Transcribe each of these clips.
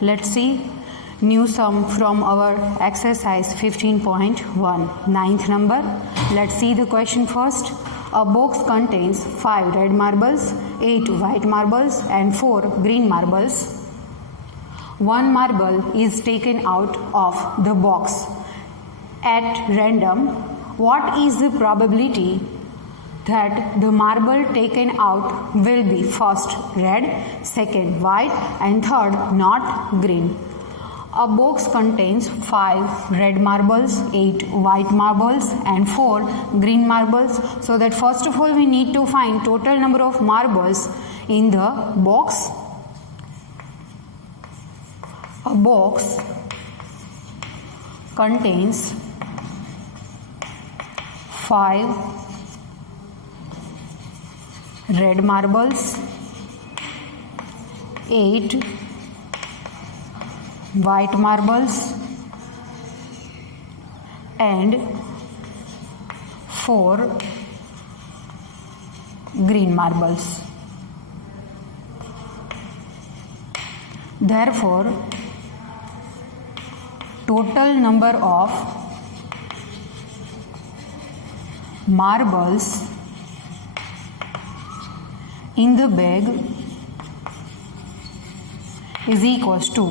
Let's see new sum from our exercise 15.1, ninth number. Let's see the question first. A box contains 5 red marbles, 8 white marbles and 4 green marbles. One marble is taken out of the box at random. What is the probability that the marble taken out will be first red, second white and third not green? A box contains 5 red marbles, 8 white marbles and 4 green marbles. So that first of all we need to find total number of marbles in the box. A box contains 5 red marbles, 8 white marbles and 4 green marbles. Therefore, total number of marbles in the bag is equals to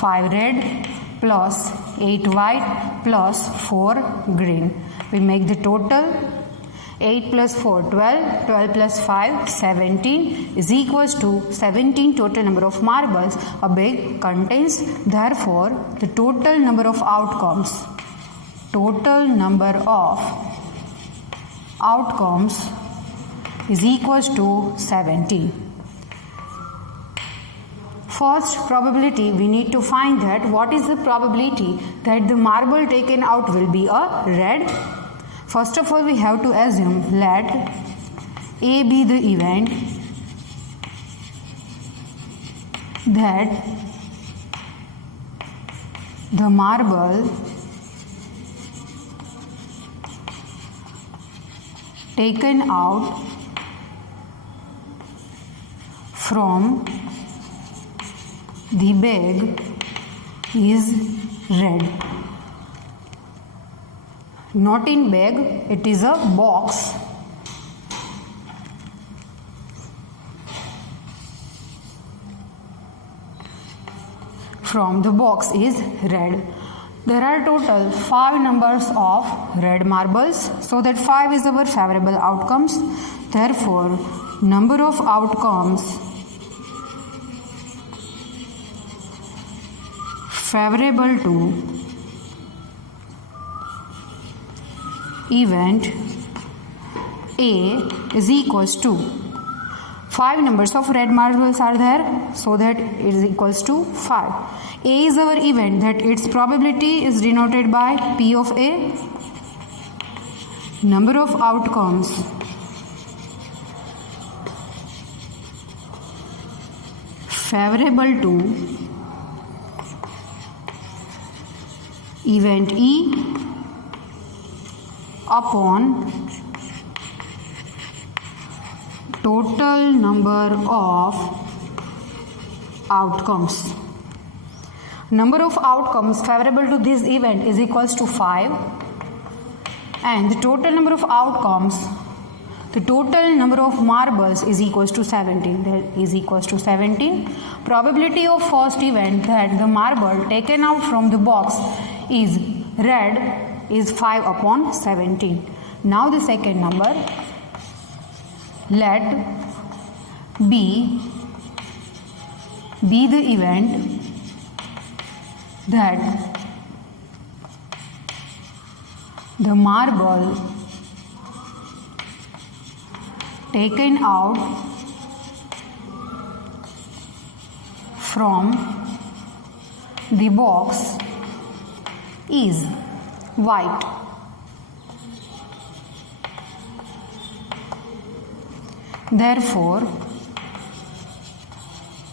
5 red plus 8 white plus 4 green. We make the total 8 plus 4 12, 12 plus 5 17 is equals to 17 total number of marbles a bag contains. Therefore, the total number of outcomes is equals to 17. First probability, we need to find that what is the probability that the marble taken out will be a red. First of all, we have to assume let A be the event that the marble taken out from the bag is red. Not in bag, it is a box. From the box is red. There are total 5 numbers of red marbles, so that 5 is our favorable outcomes. Therefore, number of outcomes favorable to event A is equals to 5 numbers of red marbles are there, so that it is equals to 5. A is our event that its probability is denoted by P of A. Number of outcomes favorable to event E upon total number of outcomes. Number of outcomes favorable to this event is equals to 5 and the total number of outcomes, the total number of marbles is equals to 17. That is equals to 17. Probability of first event that the marble taken out from the box is red is 5 upon 17. Now the second number, let B be the event that the marble taken out from the box is white. Therefore,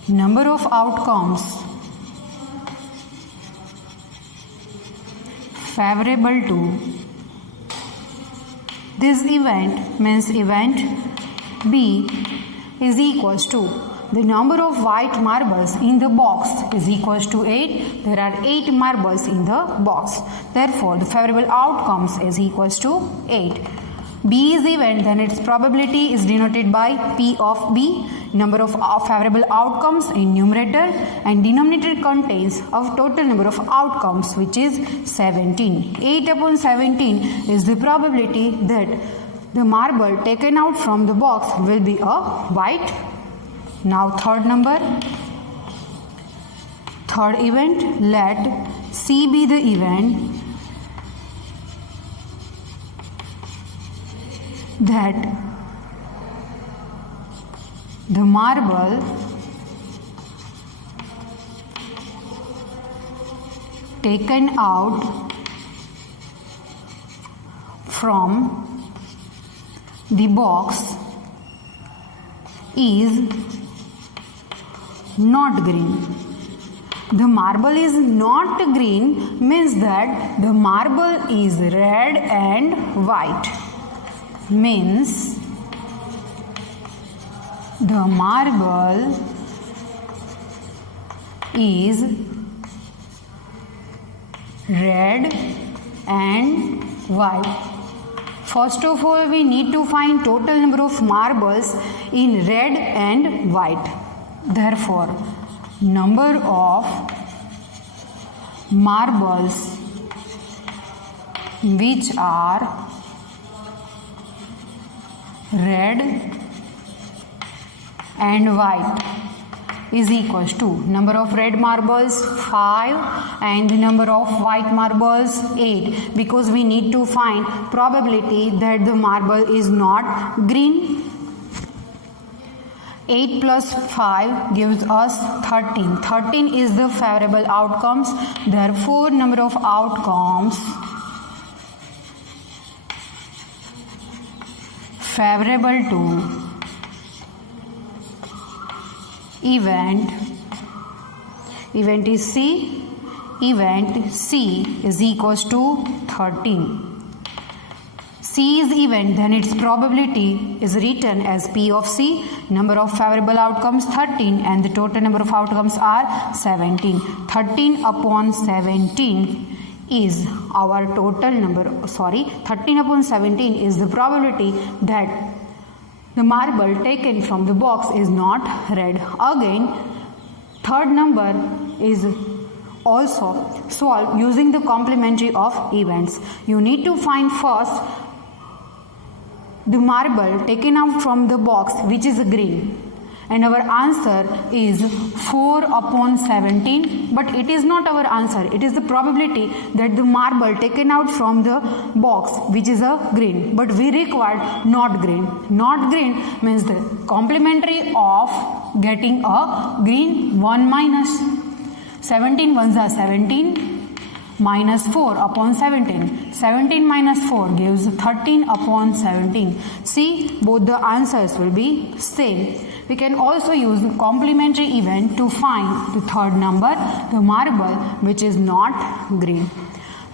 number of outcomes favorable to this event means event B is equals to the number of white marbles in the box is equals to 8. There are 8 marbles in the box. Therefore, the favorable outcomes is equals to 8. B is even, then its probability is denoted by P of B, number of favorable outcomes in numerator, and denominator contains a total number of outcomes, which is 17. 8 upon 17 is the probability that the marble taken out from the box will be a white. Now third number, third event, let C be the event that the marble taken out from the box is not green. The marble is not green means that the marble is red and white. Means the marble is red and white. First of all, we need to find total number of marbles in red and white. Therefore, number of marbles which are red and white is equals to number of red marbles 5 and the number of white marbles 8, because we need to find probability that the marble is not green. 8 plus 5 gives us 13. 13 is the favorable outcomes. Therefore, number of outcomes favorable to event is C. Event C is equals to 13. C is event, then its probability is written as P of C. Number of favorable outcomes 13 and the total number of outcomes are 17. 13 upon 17 is our total number, 13 upon 17 is the probability that the marble taken from the box is not red. Again, third number is also solved using the complementary of events. You need to find first the marble taken out from the box which is green, and our answer is 4 upon 17, but it is not our answer. It is the probability that the marble taken out from the box which is a green, but we required not green. Not green means the complementary of getting a green. 1 minus 17 ones are 17 minus 4 upon 17. 17 minus 4 gives 13 upon 17. See, both the answers will be same. We can also use the complementary event to find the third number, the marble which is not green.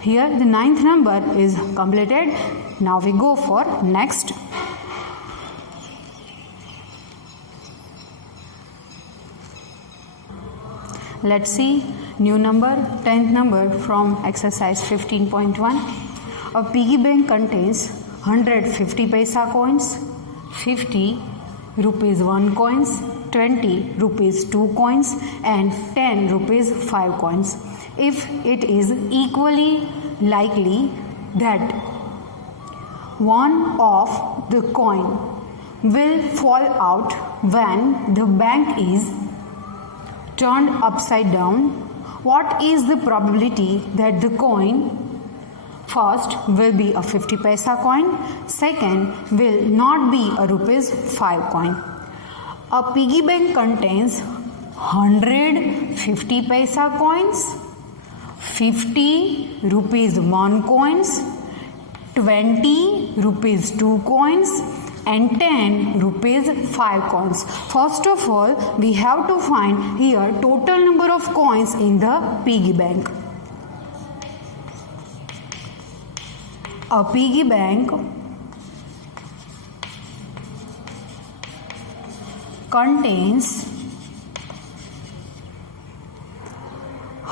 Here the ninth number is completed. Now we go for next. Let's see new number, 10th number from exercise 15.1. A piggy bank contains 150 paisa coins, 50 rupees 1 coins, 20 rupees 2 coins and 10 rupees 5 coins. If it is equally likely that one of the coin will fall out when the bank is turned upside down, what is the probability that the coin first will be a 50 paisa coin, second will not be a rupees 5 coin? A piggy bank contains 150 paisa coins, 50 rupees 1 coins, 20 rupees 2 coins and 10 rupees 5 coins. First of all, we have to find here total number of coins in the piggy bank. A piggy bank contains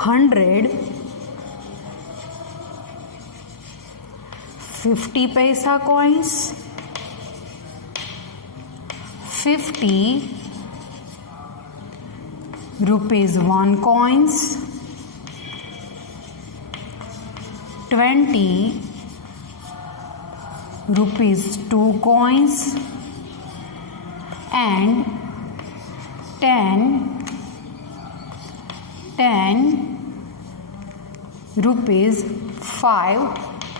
100 50 paisa coins, 50 rupees 1 coins, 20 rupees 2 coins, and 10 rupees 5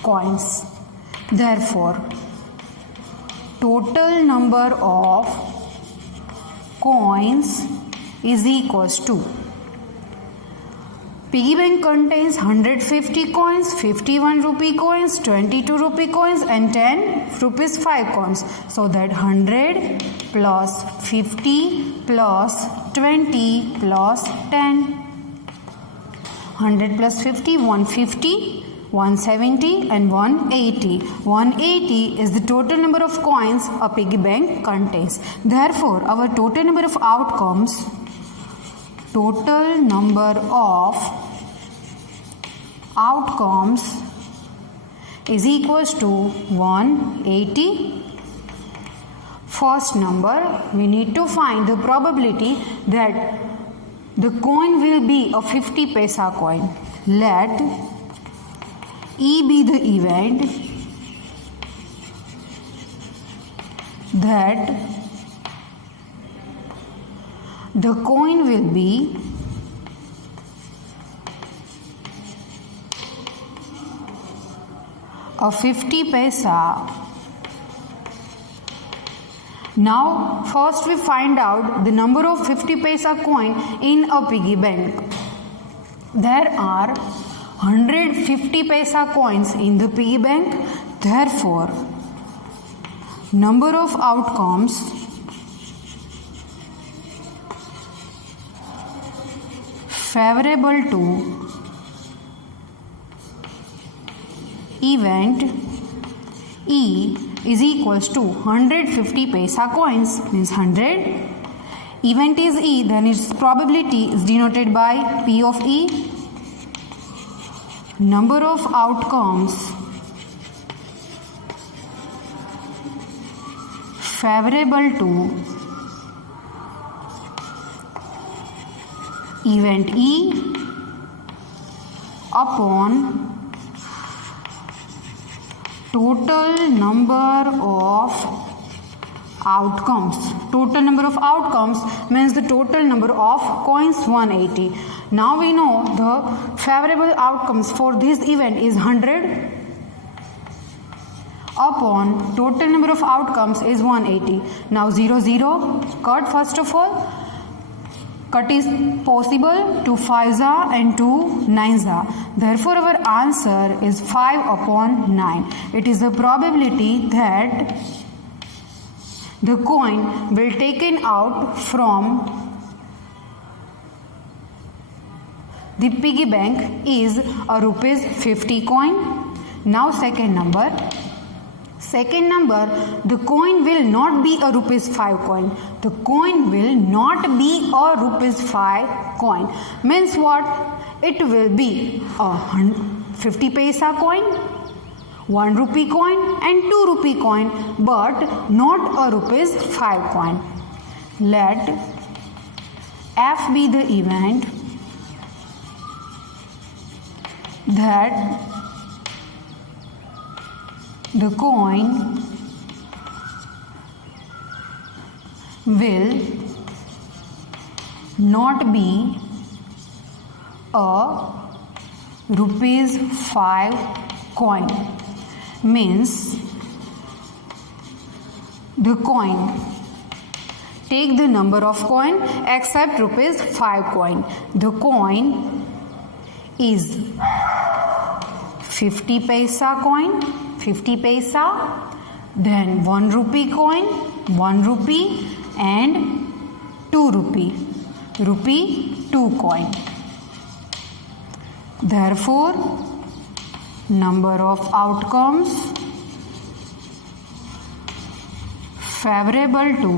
coins. Therefore, total number of coins is equals to, piggy bank contains 150 coins, 51 rupee coins, 22 rupee coins and 10 rupees 5 coins. So that 100 plus 50 plus 20 plus 10. 100 plus 50, 150, 170 and 180. 180 is the total number of coins a piggy bank contains. Therefore, our total number of outcomes is equals to 180. First number, we need to find the probability that the coin will be a 50 paisa coin. Let E be the event that the coin will be a 50 paisa. Now first we find out the number of 50 paisa coin in a piggy bank. There are 150 paisa coins in the piggy bank. Therefore, number of outcomes favorable to event E is equals to 150 paisa coins, means 100. Event is E, then its probability is denoted by P of E. Number of outcomes favorable to event E upon total number of outcomes. Total number of outcomes means the total number of coins 180. Now we know the favorable outcomes for this event is 100 upon total number of outcomes is 180. Now 0 0 cut first of all. Cut is possible to 5za and to 9za. Therefore, our answer is 5 upon 9. It is the probability that the coin will taken out from the piggy bank is a rupees 50 coin. Now second number. Second number, the coin will not be a rupees 5 coin. The coin will not be a rupees 5 coin. Means what? It will be a 50 paisa coin, 1 rupee coin and 2 rupee coin, but not a rupees 5 coin. Let F be the event that the coin will not be a rupees 5 coin. Means the coin, take the number of coin except rupees 5 coin. The coin is 50 paisa coin, 50 paisa, then 1 rupee coin, 1 rupee and 2 rupee, rupee 2 coin. Therefore, number of outcomes favorable to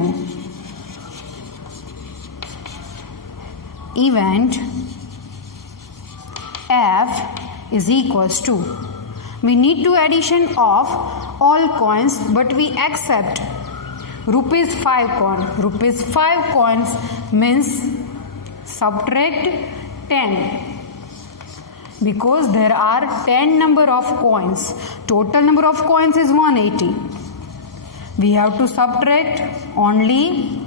event F is equals to, we need to addition of all coins, but we accept rupees 5 coin. Rupees 5 coins means subtract 10, because there are 10 number of coins. Total number of coins is 180. We have to subtract only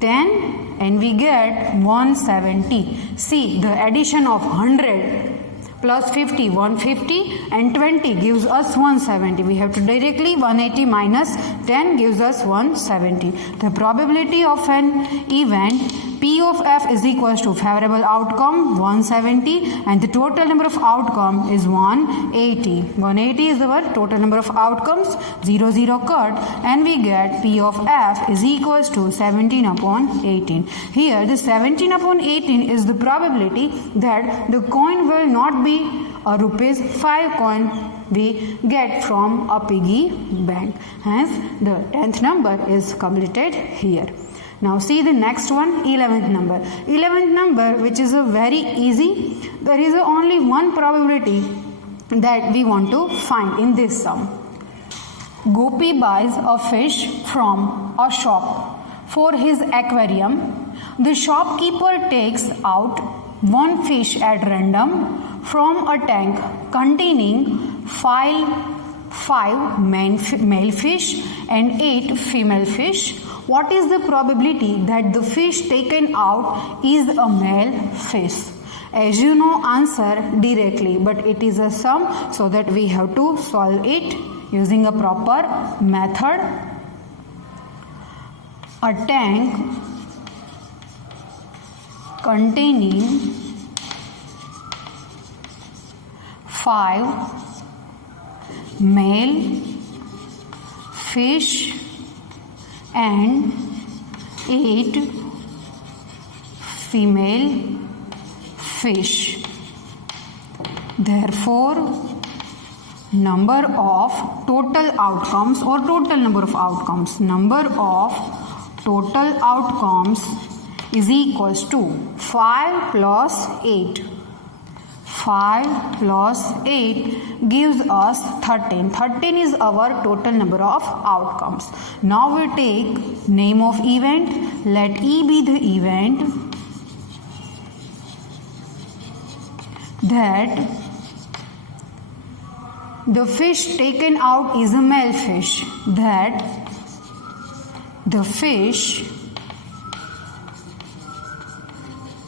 10 and we get 170. See, the addition of 100 plus 50, 150 and 20 gives us 170. We have to directly 180 minus 10 gives us 170. The probability of an event P of F is equals to favorable outcome 170 and the total number of outcome is 180. 180 is our total number of outcomes, 0 0 cut, and we get P of F is equals to 17 upon 18. Here the 17 upon 18 is the probability that the coin will not be a rupees 5 coin we get from a piggy bank. Hence the 10th number is completed here. Now see the next one, 11th number. 11th number, which is a very easy. There is only one probability that we want to find in this sum. Gopi buys a fish from a shop for his aquarium. The shopkeeper takes out one fish at random from a tank containing five male fish and 8 female fish. What is the probability that the fish taken out is a male fish? As you know, answer directly, but it is a sum, so that we have to solve it using a proper method. A tank containing 5 male fish and 8 female fish. Therefore, number of total outcomes or total number of outcomes, number of total outcomes is equals to 5 plus 8. 5 plus 8 gives us 13. 13 is our total number of outcomes. Now we take name of event. Let E be the event that the fish taken out is a male fish. That the fish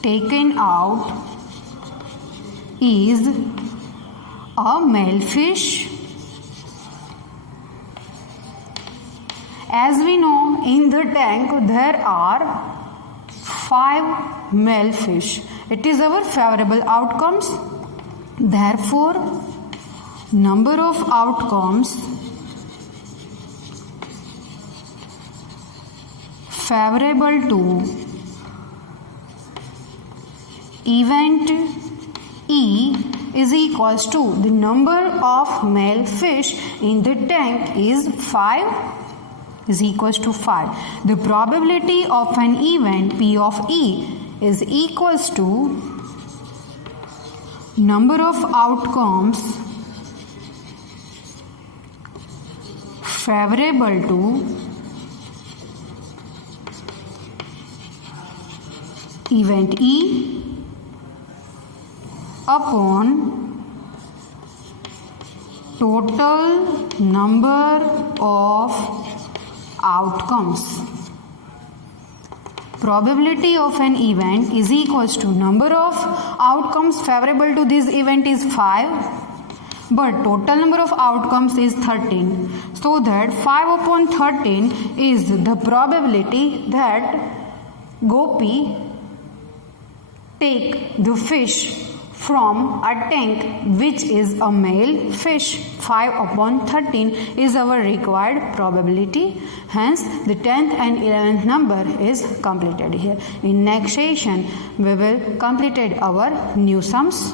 taken out is a male fish. As we know, in the tank there are 5 male fish. It is our favorable outcomes. Therefore, number of outcomes favorable to event E is equals to the number of male fish in the tank is 5 is equals to 5. The probability of an event P of E is equals to number of outcomes favorable to event E upon total number of outcomes. Probability of an event is equals to number of outcomes favorable to this event is 5, but total number of outcomes is 13. So that 5 upon 13 is the probability that Gopi take the fish from a tank which is a male fish. 5 upon 13 is our required probability. Hence, the 10th and 11th number is completed here. In next session, we will complete our new sums.